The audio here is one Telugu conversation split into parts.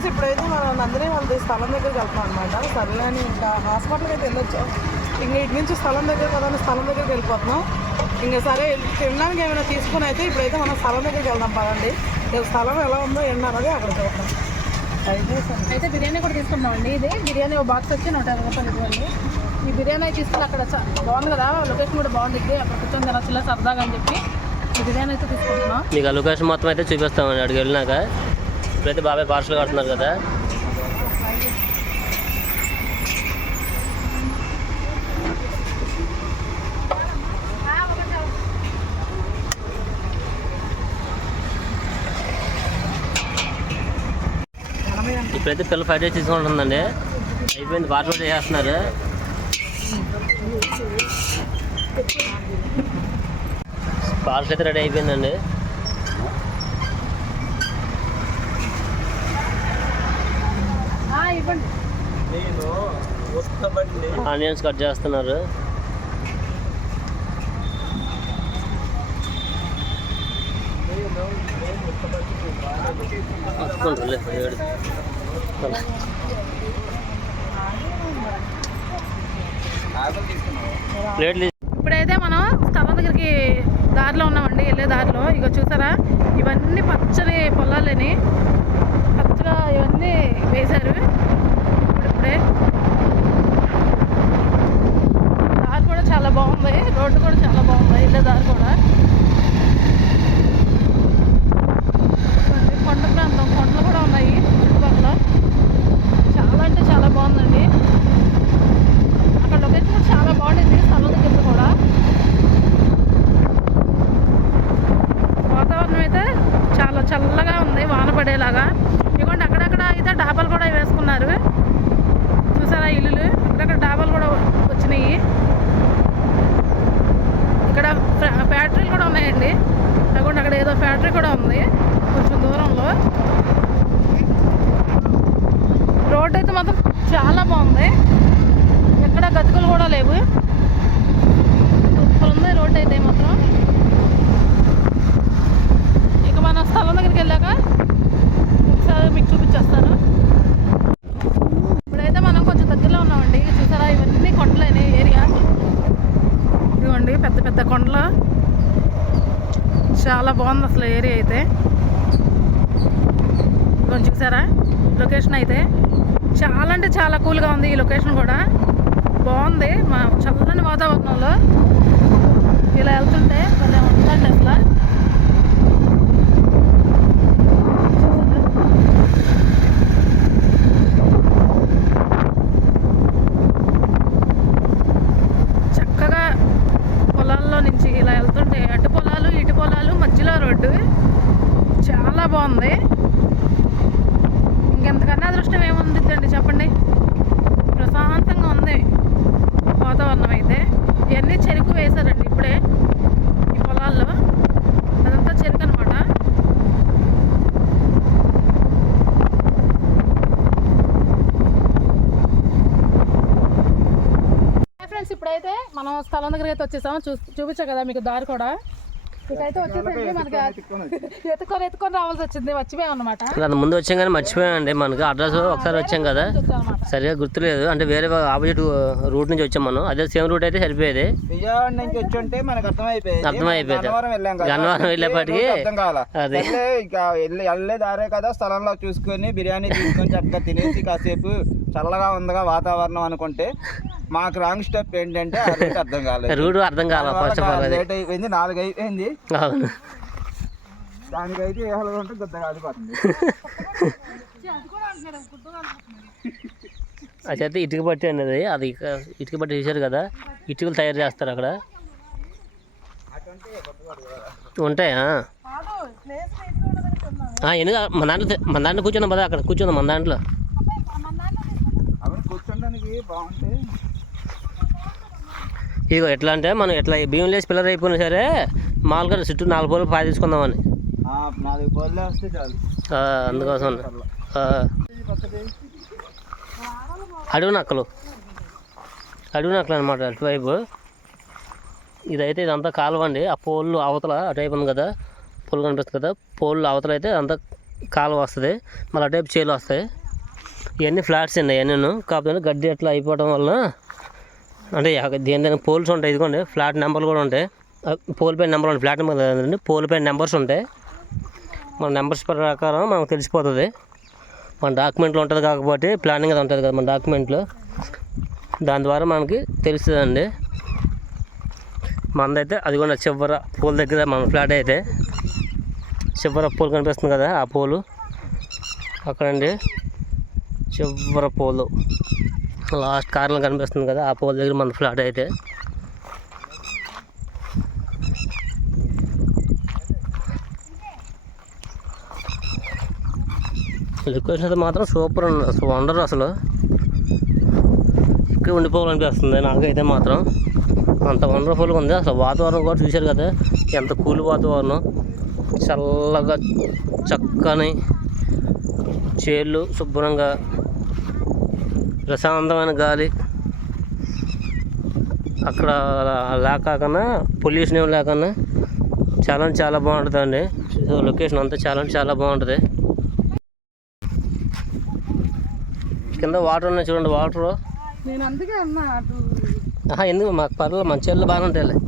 ఫ్రెండ్స్ ఇప్పుడైతే మనం నందిని వాళ్ళది స్థలం దగ్గరికి వెళ్తాం అనమాట. సర్లే అని ఇంకా హాస్పిటల్కి అయితే వెళ్ళొచ్చాం. ఇంక ఇటు నుంచి స్థలం దగ్గర కదా స్థలం దగ్గరికి వెళ్ళిపోతున్నాం. ఇంకా సరే తినడానికి ఏమైనా తీసుకుని అయితే ఇప్పుడైతే మనం స్థలం దగ్గరికి వెళ్దాం పదండి. స్థలం ఎలా ఉందో ఏంటన్నది అక్కడ చూద్దాం. అయితే బిర్యానీ కూడా తీసుకుందామండి. ఇది బిర్యానీ ఒక బాక్స్ వచ్చి 150 రూపాయలు ఇవ్వండి. ఈ బిర్యానీ తీసుకుని అక్కడ బాగుంది కదా, లొకేషన్ కూడా బాగుంటుంది. అక్కడ కూర్చొని తినొచ్చులా సరదాగా అని చెప్పి ఈ బిర్యానీ అయితే తీసుకుంటున్నాం. మీకు ఆ లొకేషన్ మొత్తం అయితే చూపిస్తామండి అక్కడికి వెళ్ళినాక. ఇప్పుడైతే బాబాయ్ పార్సల్ కడుతున్నారు కదా. ఇప్పుడైతే పిల్లలు ఫ్రైడ్ రైస్ తీసుకుంటుందండి. అయిపోయింది, పార్సల్ కూడా చేస్తున్నారు. పార్సల్ అయితే రెడీ అయిపోయిందండి. ఆనియన్స్ కట్ చేస్తున్నారు. ఇప్పుడైతే మనం స్థలం దగ్గరికి దారిలో ఉన్నామండి. వెళ్ళే దారిలో ఇక చూసారా, ఇవన్నీ పచ్చని పొలాలని పచ్చగా ఇవన్నీ వేశారు. ఇప్పుడే దారి కూడా చాలా బాగుంది, రోడ్డు కూడా చాలా బాగుంది. వెళ్ళే దారి కూడా కొండ ప్రాంతం, కొండలు కూడా ఉన్నాయి చుట్టుపక్కల. చాలా అంటే చాలా బాగుందండి. అక్కడ లొకేషన్ కూడా చాలా బాగుంటుంది. స్థలం దగ్గర కూడా వాతావరణం అయితే చాలా చల్లగా ఉంది, వాన పడేలాగా. ఇదిగోండి అక్కడక్కడ అయితే డాబాలు కూడా వేసుకున్నారు. చూసారా ఇల్లులు, అక్కడక్కడ డాబాలు కూడా వచ్చినాయి. ఇక్కడ ఫ్యాక్టరీలు కూడా ఉన్నాయండి. అదిగోండి అక్కడ ఏదో ఫ్యాక్టరీ కూడా ఉంది కొంచెం దూరంలో. రోడ్డు అయితే మాత్రం చాలా బాగుంది, ఎక్కడ గతుకులు కూడా లేవు. సూపర్ ఉంది రోడ్డు అయితే మాత్రం. ఇక మన స్థలం దగ్గరికి వెళ్ళాక ఒకసారి మీకు చూపించేస్తాను. ఇప్పుడైతే మనం కొంచెం దగ్గరలో ఉన్నామండి. చూసారా ఇవన్నీ కొండలేని ఏరియా. ఇదిగోండి పెద్ద పెద్ద కొండలు, చాలా బాగుంది అసలు ఏరియా అయితే. కొంచెం చూసారా లొకేషన్ అయితే చాలా అంటే చాలా కూల్గా ఉంది. ఈ లొకేషన్ కూడా బాగుంది. మా చల్లని వాతావరణంలో ఇలా వెళ్తుంటే భలే ఉంటుందండి అసలు. చక్కగా పొలాల్లో నుంచి ఇలా వెళ్తుంటే అటు పొలాలు ఇటు పొలాలు మధ్యలో రోడ్డు చాలా బాగుంది. ఇంకెంతకన్నా అదృష్టం ఏముందిద్దండి చెప్పండి. ప్రశాంతంగా ఉంది వాతావరణం అయితే. ఇవన్నీ చెరుకు వేశారండి ఇప్పుడే ఈ పొలాల్లో. అదంతా చెరుకు అనమాట. ఫ్రెండ్స్ ఇప్పుడైతే మనం స్థలం దగ్గరికి అయితే వచ్చేసాము. చూపించా కదా మీకు దారి కూడా. ఇకైతే వచ్చేసరికి మనకి ఎత్తుకొని రావాల్సి వచ్చింది. మర్చిపోయాం అనమాట. ముందు వచ్చాం కానీ మర్చిపోయామండి. మనకి అడ్రస్ ఒకసారి వచ్చాం కదా, సరిగా గుర్తులేదు. అంటే వేరే ఆపోజిట్ రూట్ నుంచి వచ్చాం మనం. అదే సేమ్ రూట్ అయితే సరిపోయేది. విజయవాడ నుంచి వచ్చి ఉంటే మనకు అర్థమైపోయేది. గన్నవరం వెళ్ళేపటికి అదే ఇంకా వెళ్ళే దారే కదా. స్థలంలో చూసుకొని బిర్యానీ తీసుకొని చక్కగా తినేసి కాసేపు చల్లగా ఉందిగా వాతావరణం అనుకుంటే మాకు రాంగ్ స్టెప్ ఏంటంటే అర్థం కాలేదు. రూట్ అర్థం కాలేదు. ఫస్ట్ ఆఫ్ ఆల్ లేట్ అయిపోయింది, 4 అయిపోయింది. దానికైతే ఏ హలో ఉంటే గుద్ద కాలిపోతుంది. అయితే ఇటుక పట్టి అనేది అది ఇటుక పట్టి చేశారు కదా, ఇటుకలు తయారు చేస్తారు అక్కడ. ఉంటాయా? ఎందుకు మన దాంట్లో కూర్చున్నాం కదా, అక్కడ కూర్చున్నాం మన దాంట్లో. కూర్చోడానికి బాగుంటే ఇదిగో ఎట్లా అంటే మనం ఎట్లా బియ్యం లేసి పిల్లలు అయిపోయినా సరే మామూలుగా చుట్టూ 4 పోలు పాయ తీసుకుందామని. 4 పోలు వస్తే చాలు. అందుకోసం అడుగు నక్కలు అనమాట అటువైపు. ఇదైతే ఇదంతా కాలువ అండి. ఆ పోళ్ళు అవతల అటువైపు ఉంది కదా, పోలు కనిపిస్తుంది కదా, పోళ్ళు అవతల అయితే అంతా కాలువ వస్తుంది, మళ్ళీ అటైపు చేలు వస్తాయి. ఇవన్నీ ఫ్లాట్స్ అండి ఇవన్నీ. కాకపోతే గడ్డి అట్లా అయిపోవడం వల్ల అంటే దేని పోల్స్ ఉంటాయి. ఇదిగోండి ఫ్లాట్ నెంబర్లు కూడా ఉంటాయి. పోల్ పైన నెంబర్ ఉంటాయి, ఫ్లాట్ నెంబర్ లేదండి, పోల్ పైన నెంబర్స్ ఉంటాయి. మన నెంబర్స్ ప్రకారం మనకు తెలిసిపోతుంది. మన డాక్యుమెంట్లో ఉంటుంది కాబట్టి ప్లానింగ్ అది ఉంటుంది కదా మన డాక్యుమెంట్లో, దాని ద్వారా మనకి తెలుస్తుందండి. మనదైతే అది కూడా చివర పోల్ దగ్గర మన ఫ్లాట్ అయితే చివర పోల్ కనిపిస్తుంది కదా, ఆ పోలు అక్కడండి. చివర పోలు లాస్ట్ కార్లో కనిపిస్తుంది కదా, ఆ పోల్ దగ్గర మన ఫ్లాట్ అయితే. లొకేషన్ అయితే మాత్రం సూపర్ అండి, అసలు వండర్. అసలు ఇక్కడ ఉండిపోవాలనిపిస్తుంది నాకైతే మాత్రం, అంత వండర్ఫుల్గా ఉంది. అసలు వాతావరణం కూడా చూశారు కదా, ఎంత కూల్ వాతావరణం, చల్లగా చక్కని చేళ్ళు, శుభ్రంగా ప్రశాంతమైన గాలి, అక్కడ లేకుండా పొల్యూషన్ ఏం లేకుండా చాలా బాగుంటుంది అండి. లొకేషన్ అంతా చాలా బాగుంటుంది. కింద వాటర్ ఉన్నాయి చూడండి, వాటర్. నేను అందుకే అన్నా ఎందుకు మాకు పర్లేదు, మన చెల్లు బాగానే ఉంటాయి.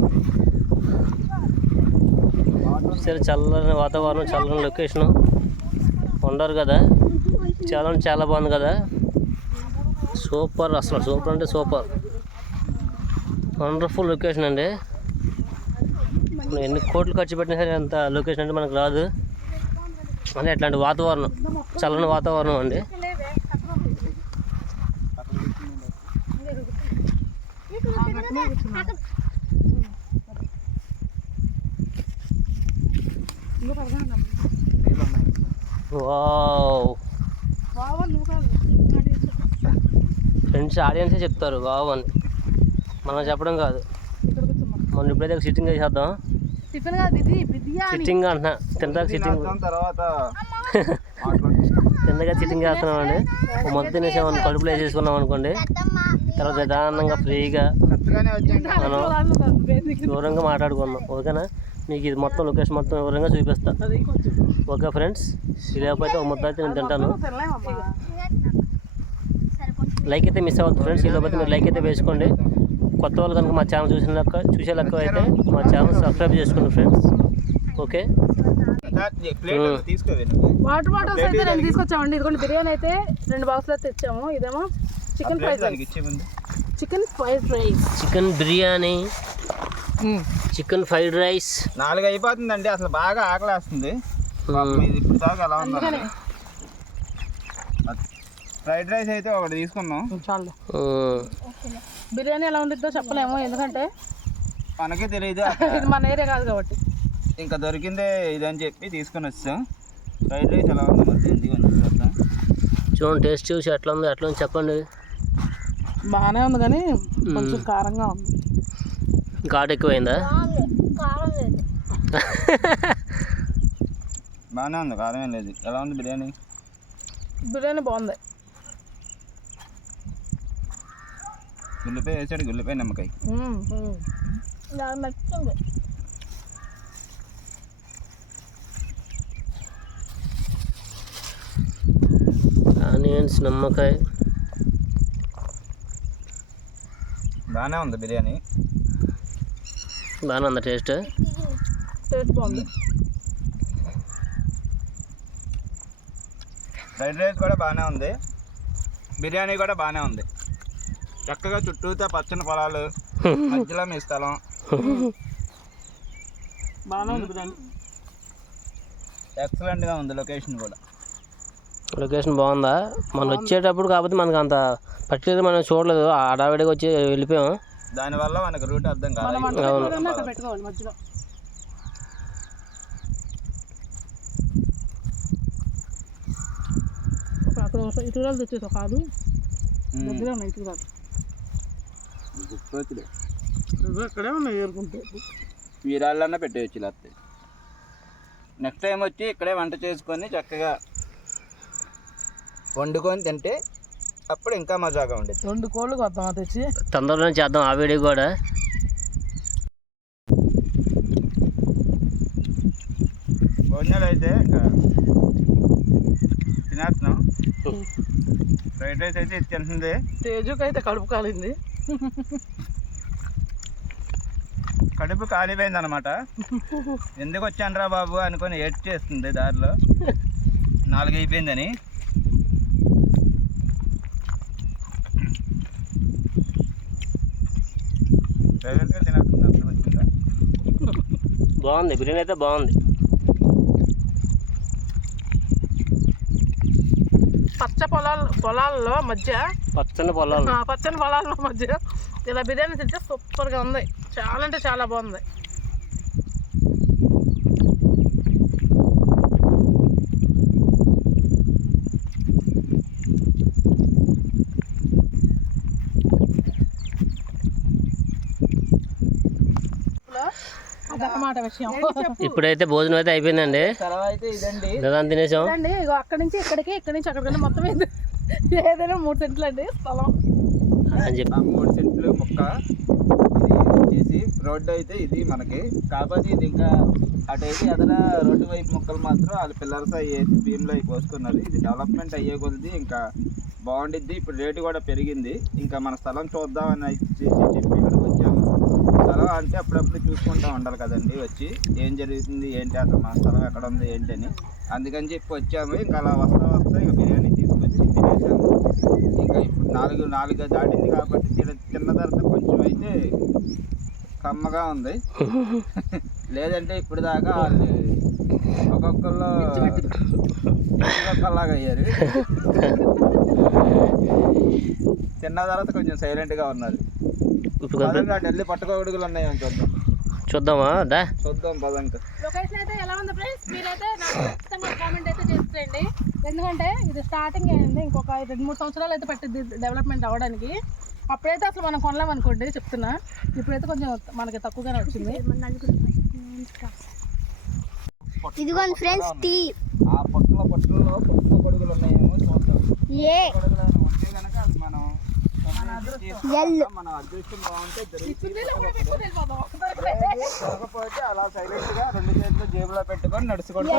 సరే చల్లని వాతావరణం, చల్లని లొకేషను, ఉండరు కదా, చాలా బాగుంది కదా. సూపర్, అసలు సూపర్ అంటే సూపర్, వండర్ఫుల్ లొకేషన్ అండి. ఎన్ని కోట్లు ఖర్చు పెట్టినా సరే అంత లొకేషన్ అంటే మనకు రాదు. అంటే అట్లాంటి వాతావరణం, చల్లని వాతావరణం అండి. ఫ్రెండ్స్ ఆడియన్సే చెప్తారు వావ్ అని, మనం చెప్పడం కాదు. మనం ఇప్పుడైతే సిట్టింగ్ చేసేద్దాం. సిట్టింగ్ అంటున్నా, తింటాక సిట్టింగ్ తిండగా సిట్టింగ్ చేస్తున్నామండి. మొత్తం తినేసామని కడుపులో వేసేసుకున్నాం అనుకోండి, తర్వాత నిదానంగా ఫ్రీగా మనం దూరంగా మాట్లాడుకుందాం. ఓకేనా? మీకు ఇది మొత్తం లొకేషన్ మొత్తం వివరంగా చూపిస్తా. ఓకే ఫ్రెండ్స్, ఇది లేకపోతే ఒక ముద్ద అయితే నేను తింటాను. లైక్ అయితే మిస్ అవ్వద్దు ఫ్రెండ్స్, ఈ లోపల మీరు లైక్ అయితే వేసుకోండి. కొత్త వాళ్ళు కనుక మా ఛానల్ చూసే లెక్క అయితే మా ఛానల్ సబ్స్క్రైబ్ చేసుకోండి ఫ్రెండ్స్. ఓకే, వాటర్ బాటిల్స్ అయితే 2 తీసుకొచ్చామండి. ఇదిగోండి బిర్యానీ అయితే 2 బాక్సులు అయితే తెచ్చాము. ఇదేమో chicken fried rice, chicken biryani, chicken fried rice. 4 అయిపోతుందండి, అసలు బాగా ఆకలేస్తుంది. ఇప్పుడు దాకా ఎలా ఉంది? ఫ్రైడ్ రైస్ అయితే ఒకటి తీసుకున్నాం చాలు. బిర్యానీ ఎలా ఉండిద్దో చెప్పలేము, ఎందుకంటే మనకే తెలియదు, ఇది మన ఏరియా కాదు కాబట్టి. ఇంకా దొరికిందే ఇదని చెప్పి తీసుకొని వచ్చాం. ఫ్రైడ్ రైస్ ఎలా ఉందో మరి కొంచెం చూద్దాం. చూడండి, టేస్ట్ చూసి ఎట్లా ఉందో ఎట్లా చెప్పండి. బాగానే ఉంది కానీ కొంచెం కారంగా ఉంది. ఘాటు ఎక్కువైందా? బాగానే ఉంది, కారం ఏం లేదు. ఎలా ఉంది బిర్యానీ? బిర్యానీ బాగుంది. గుల్లిపాయ వేసాడు, గుల్లిపాయ నిమ్మకాయ. నచ్చింది. ఆనియన్స్, నిమ్మకాయ. బాగానే ఉంది బిర్యానీ, బాగానే ఉందా టేస్ట్? బాగుంది. ఫ్రైడ్ రైస్ కూడా బాగానే ఉంది, బిర్యానీ కూడా బాగానే ఉంది. చక్కగా చుట్టూతో పచ్చని పొలాలు, మధ్యలో మీ స్థలం. బాగానే ఉంది బిర్యానీ, ఎక్సలెంట్గా ఉంది. లొకేషన్ కూడా, లొకేషన్ బాగుందా? మనం వచ్చేటప్పుడు కాకపోతే మనకు అంత పర్టికులర్ మనం చూడలేదు, ఆడావిడిగా వచ్చి వెళ్ళిపోయాం. దానివల్ల మనకు రూట్ అర్థం కాదు. పెట్టుకోవాలి మధ్యలో. అక్కడ ఇటువైపు తెచ్చేది కాదు, దగ్గర ఉన్నాయి. ఇటు కాదు, ఇక్కడే ఉన్నాయి ఏరుకుంటే. వీరాళ్ళన్నా పెట్టేయచ్చు. లేకపోతే నెక్స్ట్ టైం వచ్చి ఇక్కడే వంట చేసుకొని చక్కగా వండుకొని తింటే అప్పుడు ఇంకా మజాగా ఉండేది. 2 కోళ్ళు కొద్దాం తెచ్చి తొందరలోనే చేద్దాం ఆ వీడియో కూడా. భోజనాలు అయితే ఇంకా ఫ్రైడ్ రైస్ అయితే ఇది తింటుంది. తేజుకి అయితే కడుపు కాలింది. కడుపు కాలిపోయింది అనమాట. ఎందుకు వచ్చానురా బాబు అనుకొని ఏడ్ చేస్తుంది దారిలో 4 అయిపోయిందని. ప్రెజెంట్గా తినకుండా అర్థం వచ్చిందా? బాగుంది బిర్యానీ అయితే బాగుంది. పొలాల్లో మధ్య పచ్చని పొలాలు మధ్య ఇలా బిర్యానీ తింటే సూపర్గా ఉంది. చాలా అంటే చాలా బాగుంది. అదన్నమాట విషయం. ఇప్పుడైతే భోజనం అయితే అయిపోయిందండి. అయితే ఇదండి నిదానం తినేసాం. ఇగో అక్కడి నుంచి ఇక్కడికి, ఇక్కడి నుంచి అక్కడికి మొత్తం ఏదైనా 3 సెంట్లు అండి స్థలం అని చెప్పి 3 సెంట్లు ముక్క. ఇది వచ్చేసి రోడ్డు అయితే ఇది మనకి. కాకపోతే ఇది ఇంకా అటైతే ఎదర రోడ్డు వైపు మొక్కలు మాత్రం వాళ్ళ పిల్లర్స్ అయ్యేసి భీమ్లో అవి పోసుకున్నారు. ఇది డెవలప్మెంట్ అయ్యే కొద్ది ఇంకా బాగుండిద్ది. ఇప్పుడు రేటు కూడా పెరిగింది. ఇంకా మన స్థలం చూద్దామని చెప్పి ఇక్కడికి వచ్చాము. స్థలం అంటే అప్పుడప్పుడు చూసుకుంటూ ఉండాలి కదండి, వచ్చి ఏం జరుగుతుంది ఏంటి అసలు మన స్థలం ఎక్కడ ఉంది ఏంటి అని. అందుకని చెప్పి వచ్చాము. ఇంకా అలా వస్తా ఇంకా బిర్యానీ తీసుకొచ్చి తినేసాము. ఇంకా ఇప్పుడు 4 దాటింది కాబట్టి తిన్న తర్వాత కొంచెం అయితే కమ్మగా ఉంది. లేదంటే ఇప్పుడు దాకా వాళ్ళు ఒక్కొక్కళ్ళు ఒక్కొక్కలాగా అయ్యారు. తిన్న తర్వాత కొంచెం సైలెంట్గా ఉన్నారు. ఢిల్లీ పట్టుకోగడుగులు ఉన్నాయని చూద్దామా? చూద్దాం పదంక. లొకేషన్ అయితే ఎలా ఉంది ఫ్రెండ్స్? మీరైతే నాకు ఖచ్చితంగా కామెంట్ అయితే చేసేయండి. ఎందుకంటే ఇది స్టార్టింగ్ అయింది, ఇంకొక 2-3 సంవత్సరాలు అయితే పట్టింది డెవలప్మెంట్ అవ్వడానికి. అప్పుడైతే అసలు మనం కొనలేమనుకోండి చెప్తున్నా. ఇప్పుడైతే కొంచెం మనకి తక్కువగానే వచ్చింది. ఇదిగోండి ఫ్రెండ్స్ టీ. ఆ పొట్టలో పట్టుకోగడుగులు ఉన్నాయేమో చూద్దాం. ఉంటే కనుక అది మనం మన అదృష్టం బాగుంటే దొరకపోతే అలా సైలెంట్ గా 2 చేతులు జేబులో పెట్టుకొని నడుచుకుంటూ.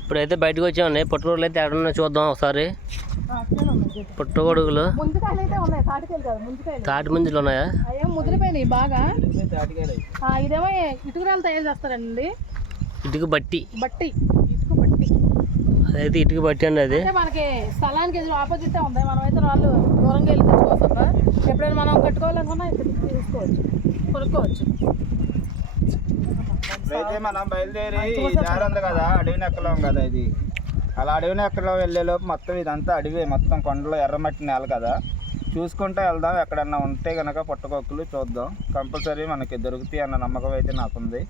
ఇప్పుడైతే బయటకు వచ్చామండి. పుట్టగొడుగులు అయితే ఎక్కడ ఉన్నాయో చూద్దాం ఒకసారి. పుట్టగొడుగులు తాటి ముంజలు ఉన్నాయా? అయ్యో ముదిరిపోయినాయి బాగా. ఇదేమో ఇటుకరాలు తయారు చేస్తారండి. ఇటుక బట్టి అదైతే ఇటుక బట్టి అండి. అది మనకి స్థలానికి ఎదురు ఆపోజిట్ ఉంది. మనం అయితే వాళ్ళు దూరంగా వెళ్ళి తెచ్చుకోవచ్చా. ఎప్పుడైనా మనం కట్టుకోవాలనుకున్నా తీసుకోవచ్చు, కొనుక్కోవచ్చు. ఇప్పుడైతే మనం బయలుదేరి దారి ఉంది కదా, అడవి నెక్కలం కదా ఇది. అలా అడవి నెక్కలో వెళ్ళేలోపు మొత్తం ఇదంతా అడవి, మొత్తం కొండలు ఎర్రమట్టి నేల కదా. చూసుకుంటూ వెళ్దాం. ఎక్కడన్నా ఉంటే కనుక పుట్టకొక్కులు చూద్దాం. కంపల్సరీ మనకి దొరుకుతాయి అన్న నమ్మకం అయితే నాకుంది.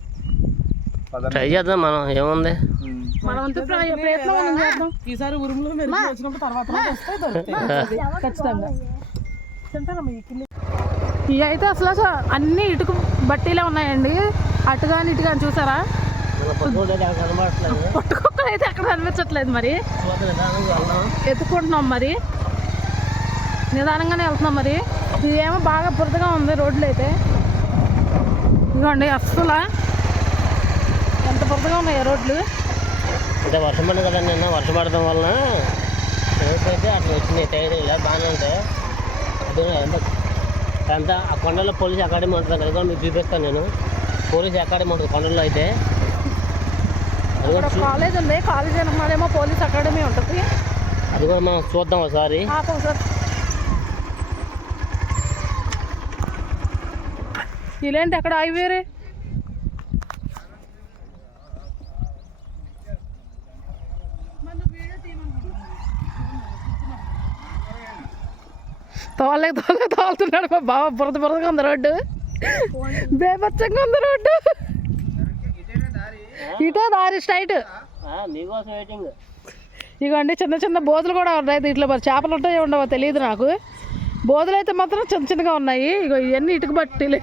ట్రై చేద్దాం. మనం ఏముంది, ఈసారి ఉరుములు వచ్చినప్పుడు తర్వాత ఖచ్చితంగా. ఇవి అయితే అసలు అన్ని ఇటుక బట్టీలే ఉన్నాయండి. అటు కానీ ఇటు కానీ చూసారా? పుట్టుకొక్కలు అయితే అక్కడ కనిపించట్లేదు. మరి ఎత్తుకుంటున్నాం, మరి నిదానంగానే వెళ్తున్నాం. మరి ఇదేమో బాగా బురదగా ఉంది రోడ్లు అయితే. ఇదిగోండి అస్సలు ఎంత బురదగా ఉన్నాయి రోడ్లు. అంటే వర్షం పడింది కదండి. నిన్న వర్షం పడటం వలన అయితే అట్లా వచ్చినాయి. టైర్ ఇలా బాగానే ఉంటాయి. అంతా ఆ కొండల్లో పోలీస్ అకాడమీ ఉంటుంది కదా, మీకు చూపిస్తాను నేను. పోలీస్ అకాడమీ ఉంటుంది కొండల్లో. అయితే కాలేజ్ ఉంది. కాలేజ్ వెనకమాలేమో పోలీస్ అకాడమీ ఉంటుంది. అది కూడా మనం చూద్దాం ఒకసారి. ఇలాంటి అక్కడ హైవేరే తోలుతున్నాడు మా బావ. బురదగా ఉంది రోడ్డు, బేబచ్చంగా ఉంది రోడ్డు. ఇటే దారి స్ట్రైట్. ఇగోండి చిన్న బోధులు కూడా ఉన్నాయి దీంట్లో. మరి చేపలు ఉంటాయో ఉండవో తెలియదు నాకు. బోధులు అయితే మాత్రం చిన్నగా ఉన్నాయి. ఇగో ఇవన్నీ ఇటుక బట్టీలు.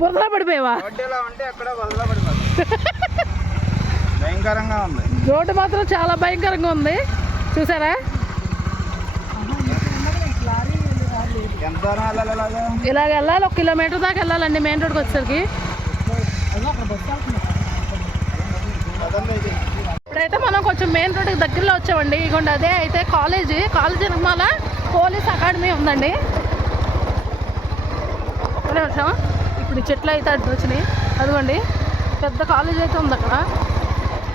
బురదలో పడిపోయావా? రోడ్డు మాత్రం చాలా భయంకరంగా ఉంది. చూసారా? ఇలాగ వెళ్ళాలి. 1 కిలోమీటర్ దాకా వెళ్ళాలండి మెయిన్ రోడ్కి వచ్చేసరికి. ఇక్కడైతే మనం కొంచెం మెయిన్ రోడ్కి దగ్గరలో వచ్చామండి. ఇదిగోండి అదే అయితే కాలేజ్ వెనకమాల పోలీస్ అకాడమీ ఉందండి. ఒక్కడే వచ్చాం. ఇప్పుడు చెట్లు అయితే అడ్డు వచ్చినాయి. అదిగోండి పెద్ద కాలేజ్ అయితే ఉంది అక్కడ.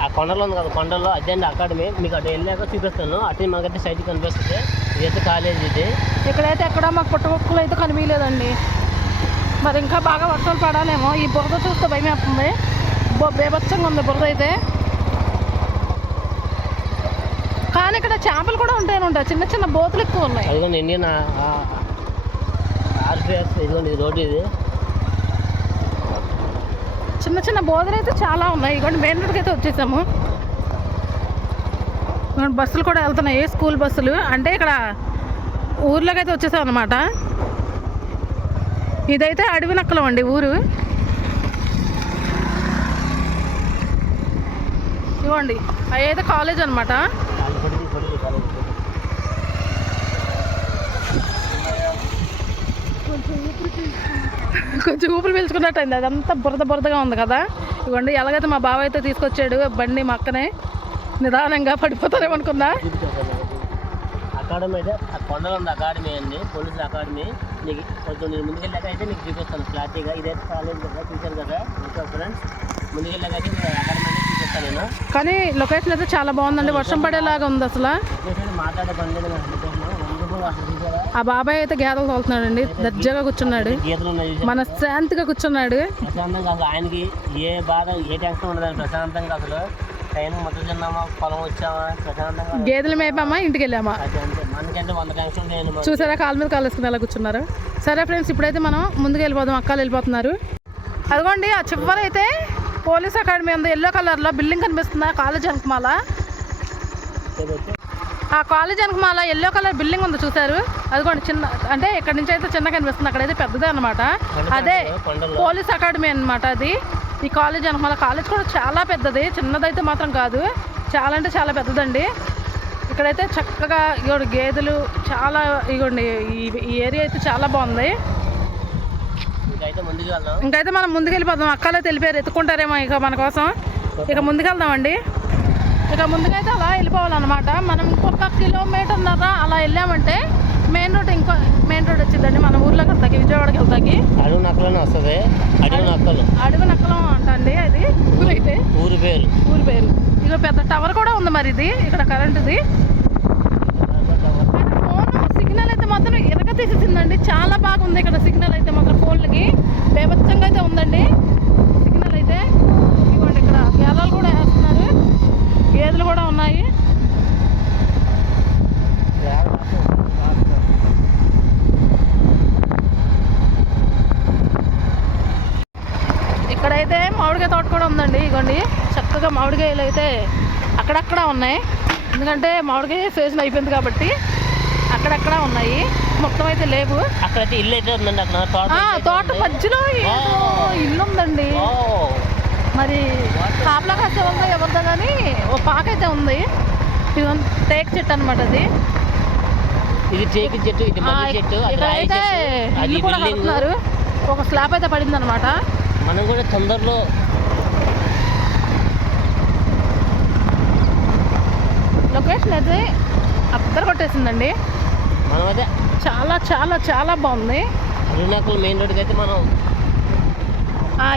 ఆ కొండలో ఉంది కదా, కొండలో అదే అండి అకాడమీ. మీకు అటు వెళ్ళాక చూపిస్తాను. అటు మనకైతే సైట్ కనిపిస్తుంది. ఇదైతే కాలేజ్ ఇది. ఇక్కడైతే ఎక్కడ మాకు పుట్టమొక్కలు అయితే కనిపించలేదండి. మరి ఇంకా బాగా వర్షాలు పడాలేమో. ఈ బురద చూస్తే భయం వేస్తుంది. బేభత్సంగా ఉంది బురద అయితే. కానీ ఇక్కడ చేపలు కూడా ఉంటాయి. చిన్న చిన్న బోతులు ఎక్కువ ఉన్నాయి. అదిగోండి ఇండియన్ ఆర్పిఎఫ్. ఇదిగోండి ఇది రోడ్డు. ఇది చిన్న చిన్న బోధలు అయితే చాలా ఉన్నాయి. ఇదిగోండి మెయిన్ రోడ్కి అయితే వచ్చేసాము. బస్సులు కూడా వెళ్తున్నాయి, స్కూల్ బస్సులు. అంటే ఇక్కడ ఊర్లోకి అయితే వచ్చేసాం అన్నమాట. ఇదైతే అడవి నక్కలం అండి ఊరు. ఇవ్వండి అవి అయితే కాలేజ్ అనమాట. కొంచెం ఊపిరి పీల్చుకున్నట్టు అయింది. అదంతా బురదగా ఉంది కదా. ఇవ్వండి ఎలాగైతే మా బావ అయితే తీసుకొచ్చాడు బండి మక్కనే. నిదానంగా పడిపోతారేమనుకున్నా. అకాడమీ అయితే ఆ కొండలో ఉంది అకాడమీ అండి, పోలీసుల అకాడమీ. నీకు కొంచెం నేను ముందుకెళ్ళాక అయితే నీకు చూపిస్తాను క్లారిటీగా. ఇదైతే కాలేజ్ కదా, చూశారు కదా ఓకే ఫ్రెండ్స్. ముందుకెళ్ళాక అయితే అకాడమీ అనేది చూపిస్తాను నేను. కానీ లొకేషన్ అయితే చాలా బాగుందండి. వర్షం పడేలాగా ఉంది అసలు. మాట్లాడే పని లేదు. ఆ బాబాయ్ అయితే గేదలు తోలుతున్నాడండి. దర్జాగా కూర్చున్నాడు, గీతలు ఉన్నాయి, మన శాంతిగా కూర్చున్నాడు. ప్రశాంతంగా. అసలు ఆయనకి ఏ బాధ ఏ టెన్షన్ ఉండదండి. ప్రశాంతంగా అసలు ట్రైన్ మొత్తం తిన్నామా, పొలం వచ్చామా, ప్రశాంతంగా గేదెలు మేపామా, ఇంటికి వెళ్ళామా. అది అంతే. మనకంటే 100 టెన్షన్ నేను. చూసారా కాలు మీద కాలు వేసుకుని ఎలా కూర్చున్నారు. సరే ఫ్రెండ్స్ ఇప్పుడైతే మనం ముందుకు వెళ్ళిపోదాం. అక్కలు వెళ్ళిపోతున్నారు. అదిగోండి ఆ చివరైతే పోలీస్ అకాడమీ ఉంది. ఎల్లో కలర్లో బిల్డింగ్ కనిపిస్తుంది. కాలేజ్ వెనకమాల, ఆ కాలేజ్ వెనకమాల ఎల్లో కలర్ బిల్డింగ్ ఉంది చూసారు. అదిగోండి చిన్న, అంటే ఇక్కడ నుంచి అయితే చిన్న కనిపిస్తుంది, అక్కడైతే పెద్దదే అనమాట. అదే పోలీస్ అకాడమీ అనమాట అది. ఈ కాలేజ్ వెనకమాల. కాలేజ్ కూడా చాలా పెద్దది, చిన్నదైతే మాత్రం కాదు. చాలా అంటే చాలా పెద్దదండి. ఇక్కడైతే చక్కగా ఇగోండి గేదెలు చాలా. ఇగోండి ఈ ఏరియా అయితే చాలా బాగుంది. ఇంకైతే మనం ముందుకు వెళ్ళిపోదాం. అక్కలో తెలిపారు ఎత్తుకుంటారేమో ఇక మన కోసం. ఇక ముందుకెళ్దామండి. ఇక ముందుకైతే అలా వెళ్ళిపోవాలన్నమాట. మనం ఇంకొక 1.5 కిలోమీటర్న్నర అలా వెళ్ళామంటే మెయిన్ రోడ్ వచ్చిందండి మన ఊర్లోకి వెళ్తాకి, విజయవాడకి వెళ్తాకి. అడవి నక్కలనే వస్తుంది. అడవి నక్కలం అంటండి అది ఊరైతే. ఊరి పేరు. ఇక పెద్ద టవర్ కూడా ఉంది మరి ఇది ఇక్కడ కరెంటుది. ఫోన్ సిగ్నల్ అయితే మాత్రం ఎరగ తీసేసిందండి. చాలా బాగుంది ఇక్కడ సిగ్నల్ అయితే మాత్రం. ఫోన్లకి బేభత్సంగా అయితే ఉందండి సిగ్నల్ అయితే. ఇవ్వండి ఇక్కడ గేదెలు కూడా వేస్తున్నారు, గేదెలు కూడా ఉన్నాయి. ఇక్కడైతే మామిడికాయ తోట కూడా ఉందండి. ఇగోండి చక్కగా మామిడికాయలు అయితే అక్కడక్కడ ఉన్నాయి. ఎందుకంటే మామిడికాయ సీజన్ అయిపోయింది కాబట్టి అక్కడక్కడ ఉన్నాయి, మొత్తం అయితే లేవు. అక్కడైతే ఇల్లు అయితే ఉందండి. అక్కడ తోట మధ్యలో ఇల్లు ఉందండి. మరి కాపలా కాసే వాళ్ళతో ఎవరిదో కానీ ఓ పాక అయితే ఉంది. ఇది టేక్ చెట్టు అనమాట అది. ఇది టేక్ చెట్టు, ఇది మల్లి చెట్టు. ఇక్కడైతే ఇల్లు కూడా కడుతున్నారు. ఒక స్లాబ్ అయితే పడింది అనమాట. మనం కూడా తొందరలో లొకేషన్ అయితే అద్దరు కొట్టేసిందండి. మనం అదే చాలా చాలా చాలా బాగుంది. అరుణాకుల మెయిన్ రోడ్కి అయితే మనం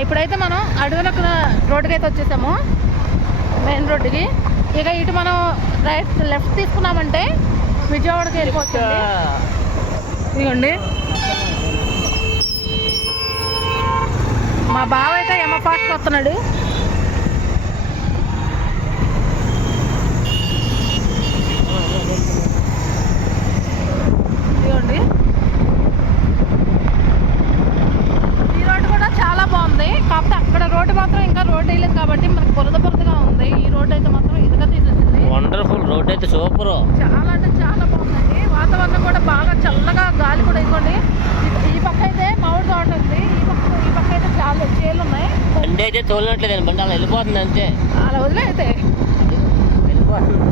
ఇప్పుడైతే మనం అడవినకుల రోడ్డుకి అయితే వచ్చేసాము, మెయిన్ రోడ్డుకి. ఇక ఇటు మనం లెఫ్ట్ తీసుకున్నామంటే విజయవాడకి వెళ్ళిపోతుంది. ఇదిగోండి మా బావ అయితే ఎమ్మపాటుకు వస్తున్నాడు. ఇదిగోండి ఈ రోడ్డు కూడా చాలా బాగుంది. కాకపోతే అక్కడ రోడ్డు మాత్రం ఇంకా రోడ్డు వేయలేదు కాబట్టి మనకి బురదగా ఉంది. ఈ రోడ్డు అయితే మాత్రం ఇదిగా తీసేసింది. వండర్ఫుల్ రోడ్ అయితే సూపర్. చాలా అంటే చాలా బాగుందండి. వాతావరణం కూడా బాగా చల్లగా, గాలి కూడా. ఇదిగోండి ఈ పక్క అయితే మామిడి తోట ఉంది, ఈ పక్క అయితే చాలా చేలు ఉన్నాయి. బండి అయితే తోలినట్లేదండి, బండి అలా వెళ్ళిపోతుంది అంతే. అలా వదిలే అయితే వెళ్ళిపోతుంది.